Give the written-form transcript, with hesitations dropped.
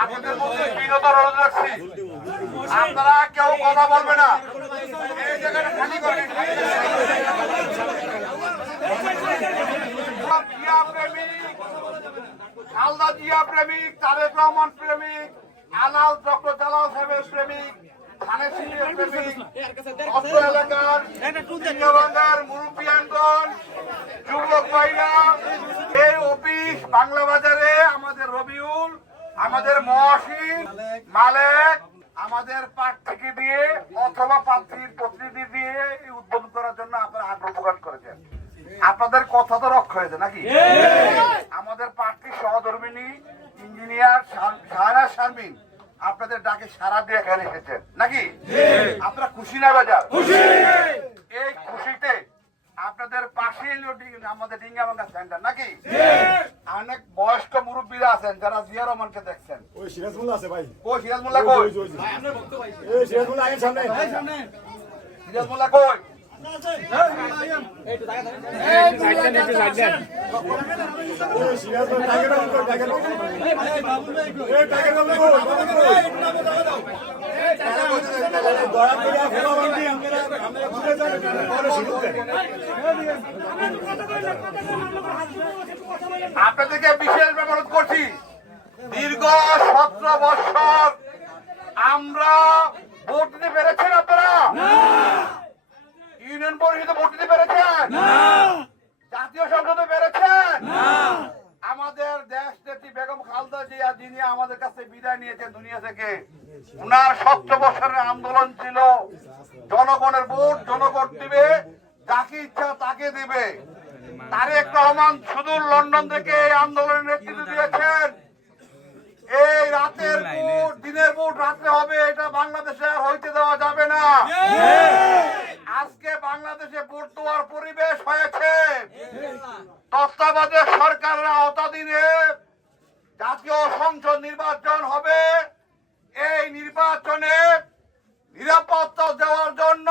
আপনাদের মধ্যে বিরত রোজ রাখছি, আপনারা কেউ কথা বলবে না, এই জায়গাটা খালি করবেন। জিয়া প্রেমিক, খালদা জিয়া প্রেমিক, তারেক রহমান প্রেমিক, আলাল ডক্টর জালাল সাহেবের প্রেমিক, ধানের শীষের প্রেমিক, অত্র এলাকার সিংহভাঙ্গার মুরব্বিয়ানগণ, যুবক ভাইরা, এই অফিস বাংলা বাজারে আমাদের রবিউল, আমাদের মহসিন, মালেক আমাদের প্রার্থীকে দিয়ে অথবা প্রার্থীর প্রতিনিধি দিয়ে উদ্বোধন করার জন্য আপনারা আগ্রহ প্রকাশ করেছেন। আপনাদের কথা তো রক্ষা হয়েছে নাকি? আমাদের প্রার্থী সহধর্মিনী ইঞ্জিনিয়ার শাহনাজ শারমিন আপনাদের ডাকে সারা দিয়ে এখানে এসেছেন নাকি? আপনারা খুশি না বাজার? এই খুশিতে আপনাদের পাশে আমাদের ডিঙ্গাভাঙ্গা সেন্টার নাকি? অনেক বয়স্ক মুরব্বীরা আছেন যারা জিয়া রহমানকে দেখছেন। ওই সিরাজ মোল্লা আছে ভাই। কই সিরাজ মোল্লা কই? এই সিরাজ মোল্লা আগে সামনে। সিরাজ মোল্লা কই? সিরাজ মোল্লা টাইগার বাবু কই? টাইগার বাবু। এই টাইগার বাবু কই? দয়া করে ফোলা বান্দি আমরা ঘুরে যান পরে শুনতে। আপনাদেরকে বিশেষ অনুরোধ করছি, দীর্ঘ 17 বছর আমরা ভোট দিতে পেরেছেন আপনারা? ইউনিয়ন পরিষদে ভোট দিতে পেরেছেন? জাতীয় সংসদে পেরেছেন? আমাদের দেশ নেত্রী বেগম খালেদা জিয়া যিনি আমাদের কাছে বিদায় নিয়েছেন দুনিয়া থেকে, উনার 17 বছরের আন্দোলন ছিল জনগণের ভোট জনগণ দিবে, যাকে ইচ্ছা তাকে দিবে। তারেক রহমান সুদূর লন্ডন থেকে এই আন্দোলনের নেতৃত্ব দিয়েছেন। এই রাতের ভোট দিনের ভোট রাত্রে হবে, এটা বাংলাদেশে আর হইতে দেওয়া যাবে না। আজকে বাংলাদেশে ভোট দেওয়ার পরিবেশ হয়েছে। তত্ত্বাবধায়ক সরকারের আওতাধীনে জাতীয় সংসদ নির্বাচন হবে। এই নির্বাচনে নিরাপত্তা দেওয়ার জন্য